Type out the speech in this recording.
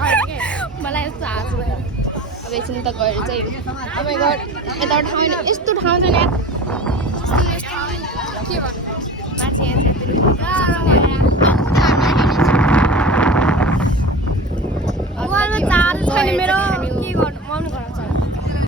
मलाई यस्तो हाँस उठ्यो अब एकछिन त गएर चाहिँ तपाईँको यताबाट ठाउँ यस्तो ठाउँ छ नि के भन्नु मान्छे यतातिर चार्ज छैन मेरो के गर्नु